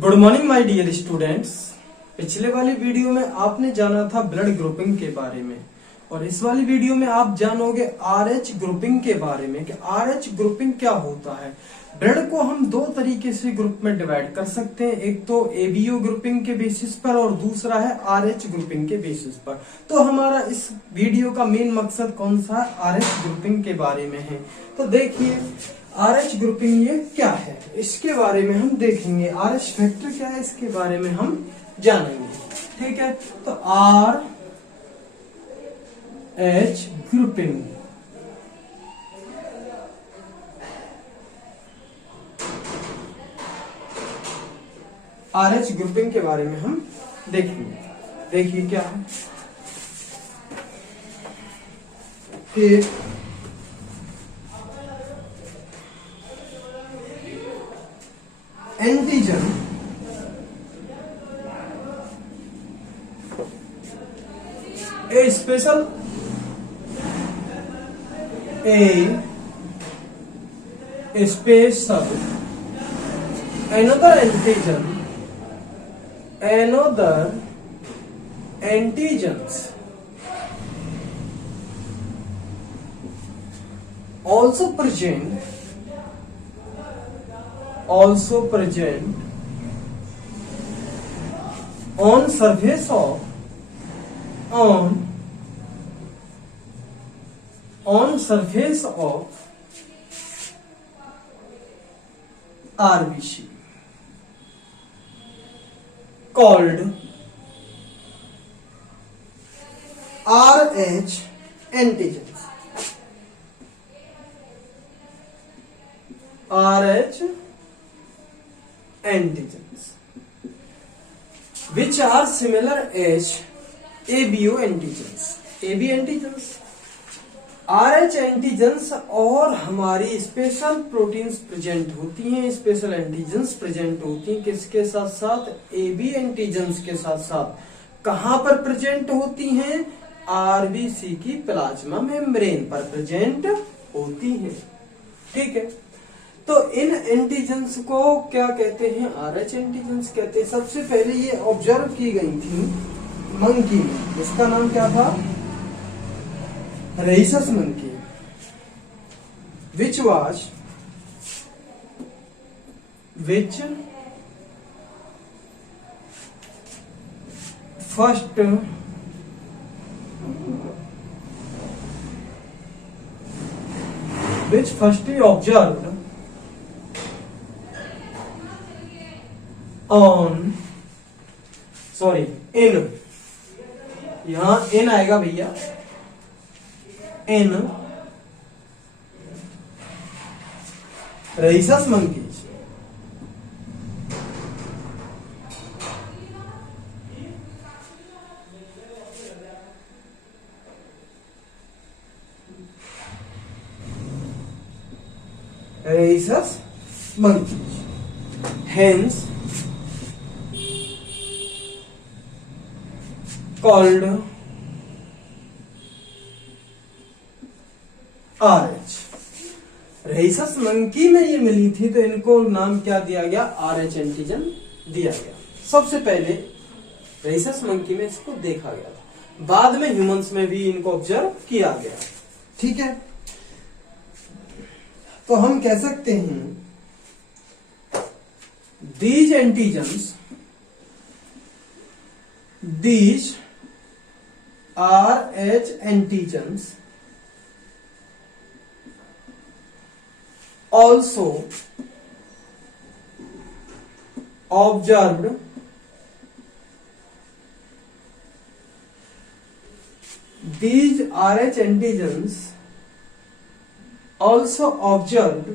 Good morning my dear students. पिछले वाली video में आपने जाना था ब्लड ग्रुपिंग के बारे में और इस वाली वीडियो में आप जानोगे आरएच ग्रुपिंग के बारे में कि आरएच ग्रुपिंग क्या होता है। ब्लड को हम दो तरीके से ग्रुप में डिवाइड कर सकते हैं, एक तो एबीओ ग्रुपिंग के बेसिस पर और दूसरा है आरएच ग्रुपिंग के बेसिस पर। तो हमारा इस वीडियो का मेन मकसद कौन सा है, आरएच ग्रुपिंग के बारे में है। तो देखिए आरएच ग्रुपिंग ये क्या है, इसके बारे में हम देखेंगे। आरएच फैक्टर क्या है इसके बारे में हम जानेंगे। ठीक है, तो R H grouping RH grouping के बारे में हम देखेंगे। देखिए क्या है कि antigen A special another antigens also present on surface of RBC called RH antigens. RH antigens which are similar as ABO antigens. AB antigens, RH antigens और हमारी स्पेशल प्रोटीन्स प्रेजेंट होती हैं, स्पेशल एंटीजेंस प्रेजेंट होती हैं किसके साथ साथ, AB antigens के साथ साथ। कहां पर प्रेजेंट होती हैं, आरबीसी की प्लाज्मा मेम्ब्रेन पर प्रेजेंट होती हैं। ठीक है, तो इन एंटीजेंस को क्या कहते हैं, आरएच एंटीजेंस कहते हैं। सबसे पहले ये ऑब्जर्व की गई थी मंकी में, इसका नाम क्या था, rhesus monkey, which first observed on in, यहां in आएगा भैया, in rhesus monkeys hence called RH. Rhesus monkey में ये मिली थी तो इनको नाम क्या दिया गया, आरएच एंटीजन दिया गया। सबसे पहले रेसस मंकी में इसको देखा गया था, बाद में ह्यूमंस में भी इनको ऑब्जर्व किया गया। ठीक है, तो हम कह सकते हैं these RH antigens also observed these RH antigens also observed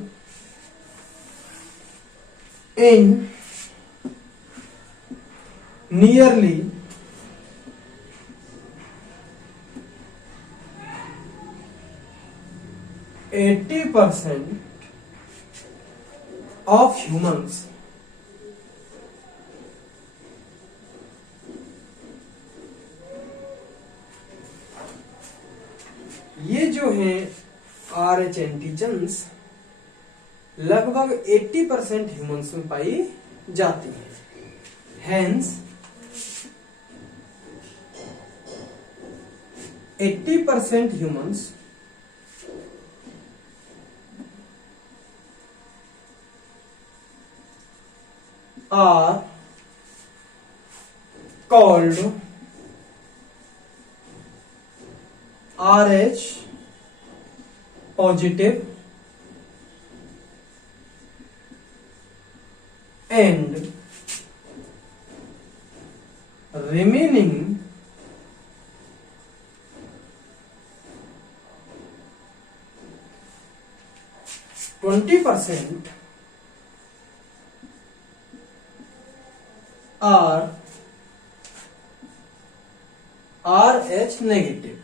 in nearly 80% of humans। ये जो है RH एंटीजेंस लगभग 80% ह्यूमंस में पाई जाती है। Hence 80% humans are called RH positive and remaining 20% are RH negative.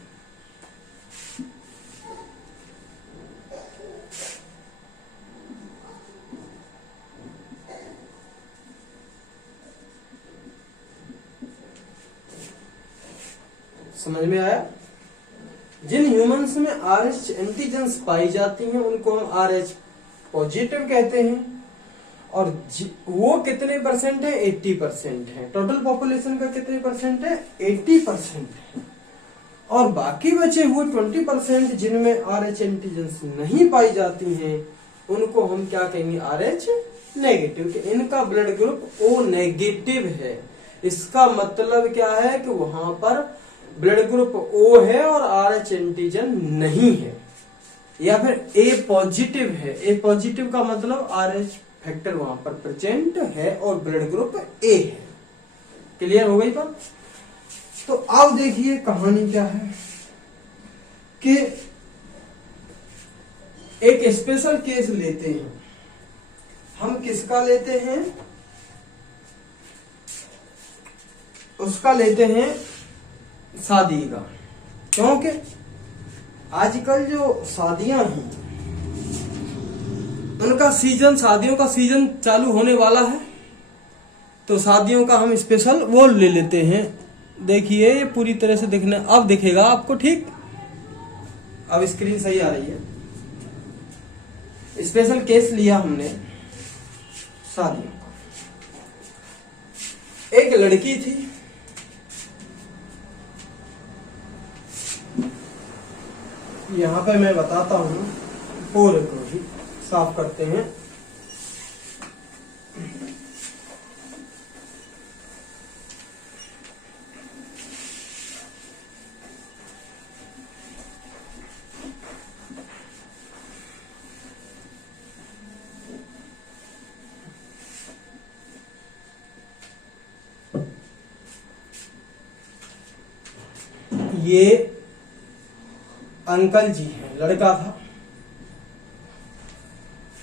समझ में आया? जिन ह्यूमंस में RH एंटीजेंस पाई जाती हैं उनको हम RH पॉजिटिव कहते हैं। और वो कितने परसेंट है? 80% है। टोटल पॉपुलेशन का कितने परसेंट है? 80% है। और बाकी बचे हुए 20% जिनमें RH एंटीजेंस नहीं पाई जाती हैं उनको हम क्या कहेंगे? RH negative. कि इनका ब्लड ग्रुप O नेगेटिव है। इसका मतलब क्या है कि वहां पर ब्लड ग्रुप O है और RH एंटीजन नहीं है, या फिर A पॉजिटिव है। A पॉजिटिव का मतलब RH फैक्टर वहां पर प्रेजेंट है और ब्लड ग्रुप A है। क्लियर हो गई बात? तो अब देखिए कहानी क्या है कि एक स्पेशल केस लेते हैं हम। किसका लेते हैं? उसका लेते हैं शादी का। क्योंकि आजकल जो शादियां हैं उनका सीजन, शादियों का सीजन चालू होने वाला है, तो शादियों का हम स्पेशल वो ले लेते हैं। देखिए ये पूरी तरह से देखने अब दिखेगा आपको, ठीक? अब स्क्रीन सही आ रही है। स्पेशल केस लिया हमने शादियों का। एक लड़की थी, यहां पे मैं बताता हूं, पूरे को ही साफ करते हैं। ये अंकल जी हैं, लड़का था,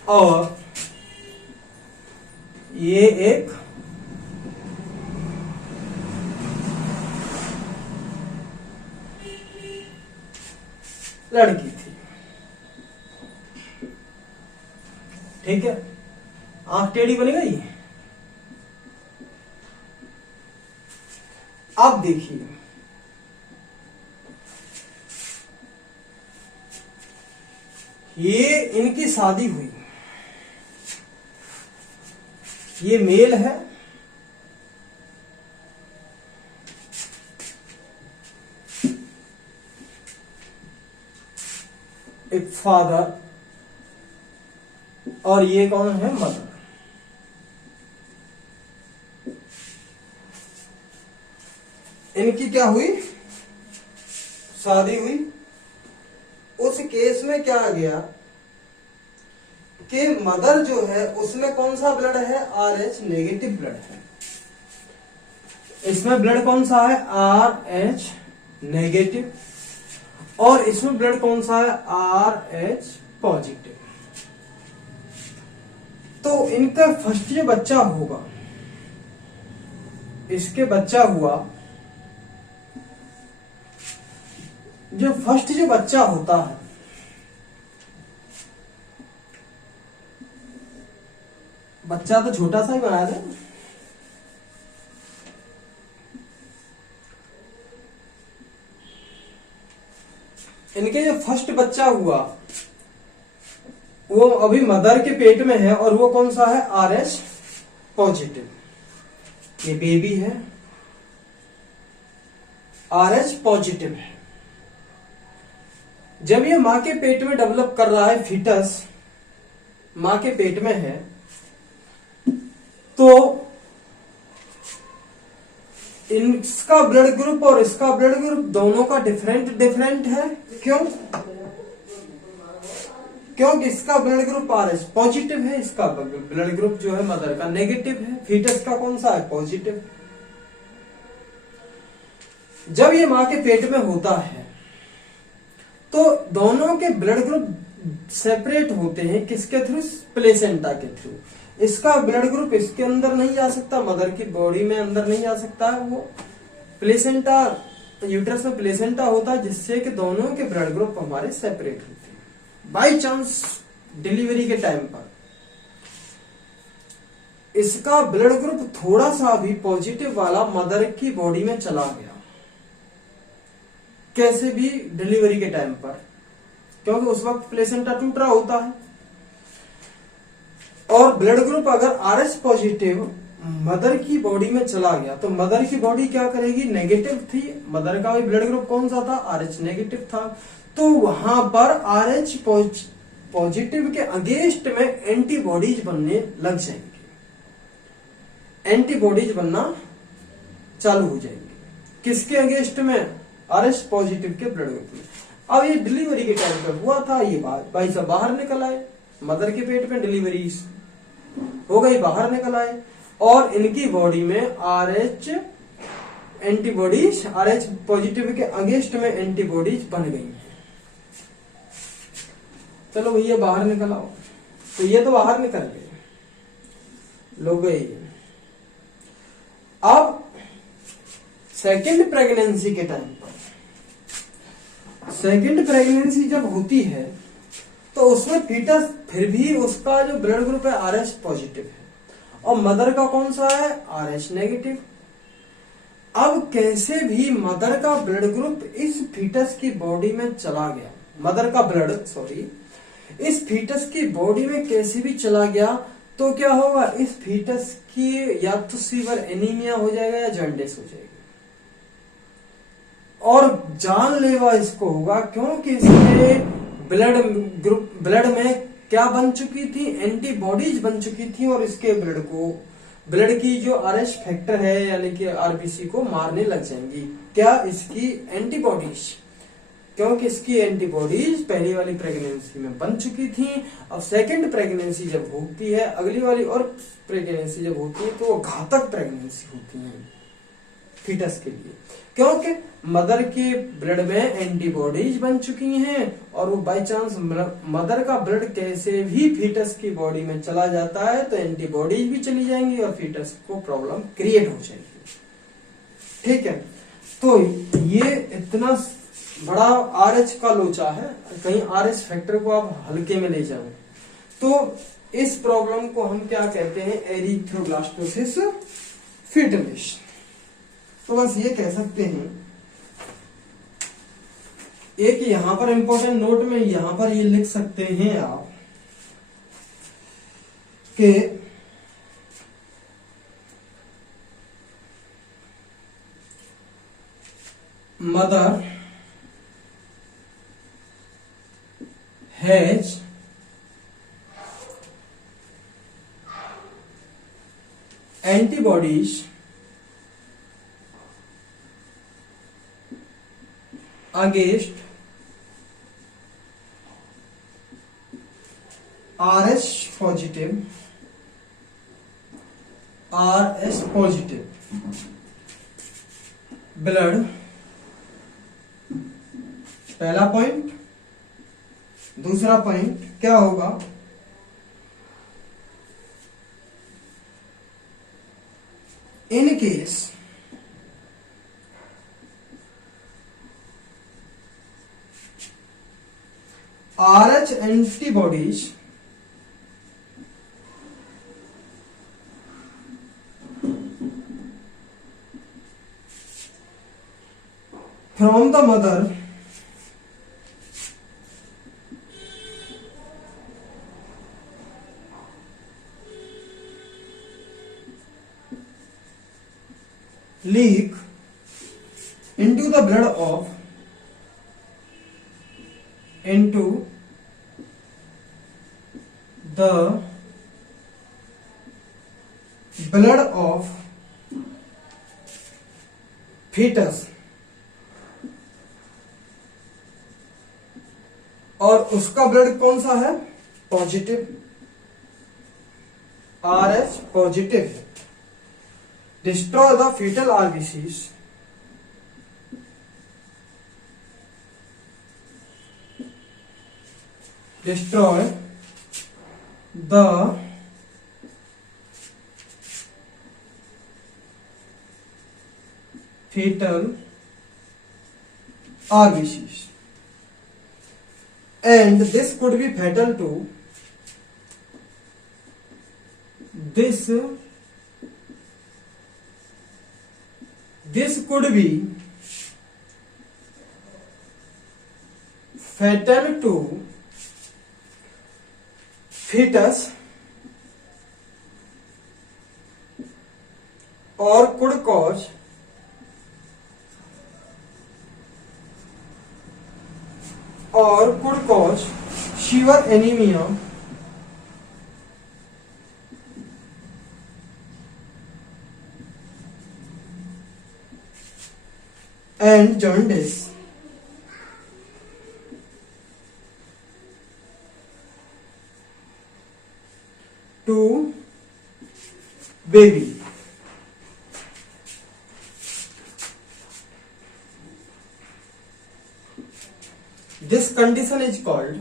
और ये एक लड़की थी। ठीक है? आंख टेढ़ी बन गई। अब देखिए ये इनकी शादी हुई। ये मेल है, एक फादर, और ये कौन है? मदर। इनकी क्या हुई? शादी हुई। उस केस में क्या आ गया कि मदर जो है उसमें कौन सा ब्लड है? RH नेगेटिव ब्लड है। इसमें ब्लड कौन सा है? RH negative. और इसमें ब्लड कौन सा है? RH positive. तो इनका फर्स्ट जो बच्चा होगा, इसके बच्चा हुआ, जो फर्स्ट जो बच्चा होता है बच्चा तो छोटा सा ही बनाया था। इनके जो फर्स्ट बच्चा हुआ वो अभी मदर के पेट में है और वो कौन सा है? RH positive. ये बेबी है, RH पॉजिटिव है। जब ये मां के पेट में डेवलप कर रहा है, फीटस मां के पेट में है, तो इसका ब्लड ग्रुप और इसका ब्लड ग्रुप दोनों का डिफरेंट है। क्यों? क्योंकि इसका ब्लड ग्रुप RH पॉजिटिव है, इसका ब्लड ग्रुप जो है मदर का नेगेटिव है। फीटस का कौन सा है? पॉजिटिव। जब ये मां के पेट में होता है तो दोनों के ब्लड ग्रुप सेपरेट होते हैं। किसके थ्रू? प्लेसेंटा के थ्रू। इसका ब्लड ग्रुप इसके अंदर नहीं जा सकता, मदर की बॉडी में अंदर नहीं जा सकता। वो प्लेसेंटा, यूट्रस में प्लेसेंटा होता है, जिससे कि दोनों के ब्लड ग्रुप हमारे सेपरेट होते हैं। बाई चांस डिलीवरी के टाइम पर इसका ब्लड ग्रुप थोड़ा सा भी पॉजिटिव वाला मदर की बॉडी में चला गया, कैसे भी डिलीवरी के टाइम पर, क्योंकि उस वक्त प्लेसेंटा टूट रहा होता है, और ब्लड ग्रुप अगर RH पॉजिटिव मदर की बॉडी में चला गया तो मदर की बॉडी क्या करेगी? नेगेटिव थी, मदर का भी ब्लड ग्रुप कौन सा था? RH नेगेटिव था। तो वहां पर RH पॉजिटिव के अगेंस्ट में एंटीबॉडीज बनने लग जाएंगे, एंटीबॉडीज बनना चालू हो जाएंगे। किसके अगेंस्ट में? RH पॉजिटिव के ब्लड ग्रुप में। अब ये डिलीवरी के टाइम पे हुआ था, ये भाई साहब बाहर निकल आए, मदर के पेट में डिलीवरी हो गई, बाहर निकल आए, और इनकी बॉडी में RH एंटीबॉडीज, RH पॉजिटिव के अगेंस्ट में एंटीबॉडीज बन गई। चलो भैया बाहर निकल आओ, तो ये तो बाहर निकल गए, लोग गए। अब सेकेंड प्रेगनेंसी के टाइम पर, सेकेंड प्रेगनेंसी जब होती है तो उसमें फीटस फिर भी उसका जो ब्लड ग्रुप है RH पॉजिटिव है, और मदर का कौन सा है? RH negative. अब कैसे भी मदर का ब्लड ग्रुप इस फीटस की बॉडी में चला गया, मदर का ब्लड इस फीटस की बॉडी में कैसे भी चला गया, तो क्या होगा? इस फीटस की या तो सीवर एनीमिया हो जाएगा या जॉन्डिस हो जाएगी, और जानलेवा इसको होगा, क्योंकि इसके ब्लड में क्या बन चुकी थी? एंटीबॉडीज बन चुकी थी, और इसके ब्लड की जो RH फैक्टर है यानी कि RBC को मारने लग जाएंगी। क्या? इसकी एंटीबॉडीज, क्योंकि इसकी एंटीबॉडीज पहली वाली प्रेगनेंसी में बन चुकी थी। अब सेकंड प्रेगनेंसी जब होती है, अगली वाली और प्रेगनेंसी जब होती है, तो वो घातक प्रेगनेंसी होती है फीटस के लिए, क्योंकि मदर के ब्लड में एंटीबॉडीज बन चुकी हैं, और वो बाय चांस मदर का ब्लड कैसे भी फीटस की बॉडी में चला जाता है तो एंटीबॉडीज भी चली जाएंगी और फीटस को प्रॉब्लम क्रिएट हो जाएगी। ठीक है, तो ये इतना बड़ा RH का लोचा है, कहीं RH फैक्टर को आप हल्के में ले जाओ तो इस प्रॉब्लम को हम क्या कहते हैं? Erythroblastosis fetalis. तो बस ये कह सकते हैं, एक यहां पर इंपॉर्टेंट नोट में यहां पर ये लिख सकते हैं आप कि mother has antibodies against RH positive blood. पहला पॉइंट। दूसरा पॉइंट क्या होगा? In case RH antibodies from the mother leak into the blood of fetus, और उसका ब्लड कौन सा है? Positive, RH positive. Destroy the fetal RBCs destroy the fetal RBCs, and this could be fatal to this could be fatal to fetus or could cause severe anemia and jaundice. To baby. This condition is called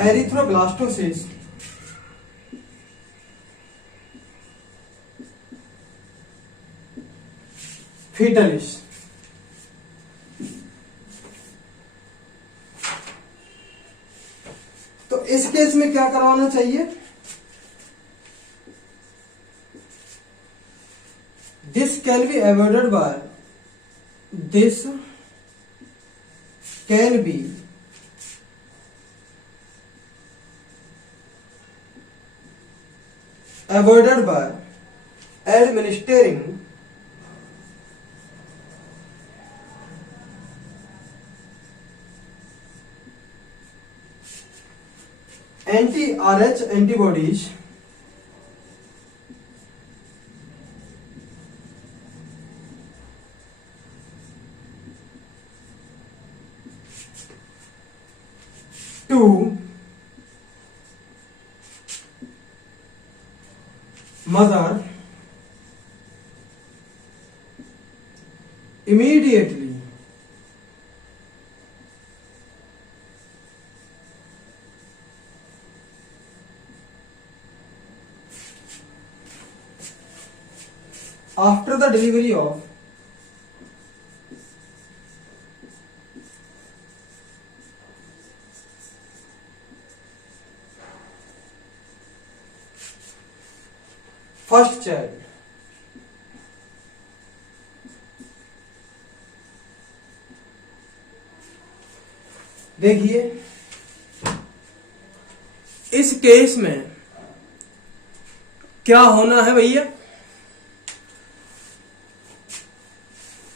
erythroblastosis fetalis। तो इस case में क्या करवाना चाहिए? This can be avoided by administering anti-RH antibodies to mother immediately after the delivery of first child। देखिए इस case में क्या होना है भैया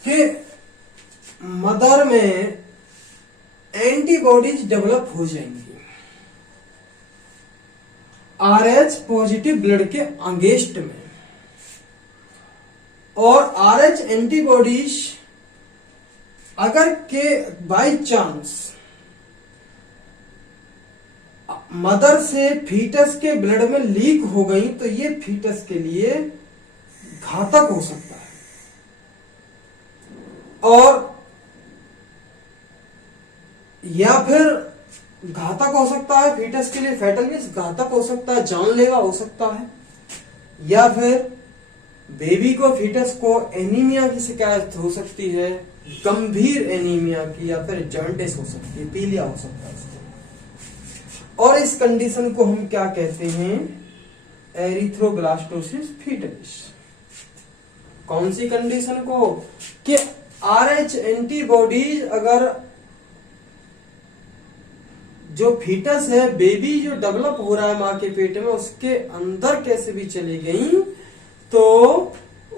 कि मदर में एंटीबॉडीज डेवलप हो जाएंगी RH पॉजिटिव ब्लड के अगेंस्ट में, और RH एंटीबॉडीज अगर के बाय चांस मदर से फीटस के ब्लड में लीक हो गई तो ये फीटस के लिए घातक हो सकता है, और या फिर घातक हो सकता है फीटस के लिए, फैटल मींस घातक हो सकता है, जानलेवा हो सकता है, या फिर बेबी को फीटस को एनीमिया की शिकायत हो सकती है, गंभीर एनीमिया की या फिर जॉन्डिस हो सकती है, पीलिया हो सकता है उसको। और इस कंडीशन को हम क्या कहते हैं? Erythroblastosis fetalis. कौन सी कंडीशन को? कि RH एंटीबॉडीज अगर जो फीटस है, बेबी जो डेवलप हो रहा है माँ के पेट में, उसके अंदर कैसे भी चली गई तो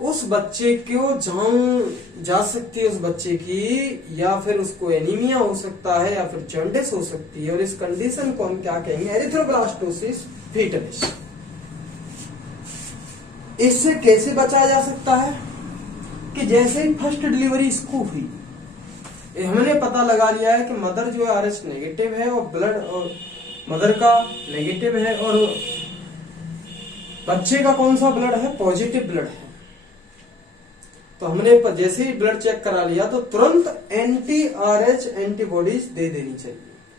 उस बच्चे को जान जा सकती है उस बच्चे की, या फिर उसको एनीमिया हो सकता है या फिर जॉन्डिस हो सकती है। और इस कंडीशन को हम क्या कहेंगे? Erythroblastosis fetalis. इससे कैसे बचा जा सकता है? कि जैसे ही फर्स्ट डिलीवरी इसको हुई, हमने पता लगा लिया है कि मदर जो है RH नेगेटिव है और ब्लड और मदर का नेगेटिव है, और बच्चे का कौन सा ब्लड है? पॉजिटिव ब्लड है। तो हमने जैसे ही ब्लड चेक करा लिया तो तुरंत RH एंटीबॉडीज दे देनी चाहिए,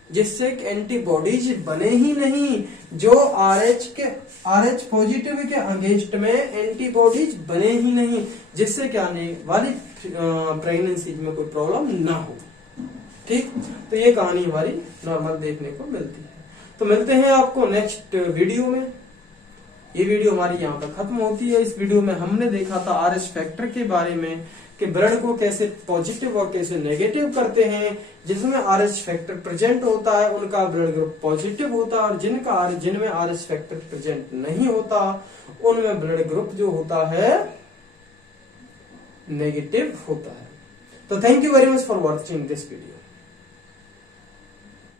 जिससे कि एंटीबॉडीज बने ही नहीं, जो RH पॉजिटिव के अगेंस्ट में एंटीबॉडीज बने ही नहीं, जिससे क्या आने वाली प्रेगनेंसी में कोई प्रॉब्लम ना हो। ठीक, तो ये कहानी हमारी नॉर्मल देखने को मिलती है। तो मिलते हैं आपको नेक्स्ट वीडियो में। ये वीडियो हमारी यहाँ पर खत्म होती है। इस वीडियो में हमने देखा था RH फैक्टर के बारे में कि ब्लड को कैसे पॉजिटिव और कैसे नेगेटिव करते हैं। जिसमें RH फैक्टर प्रेजेंट होता है उनका ब्लड ग्रुप पॉजिटिव होता है, और जिनमें RH फैक्टर प्रेजेंट नहीं होता उनमें ब्लड ग्रुप जो होता है नेगेटिव होता है। तो thank you very much for watching this video.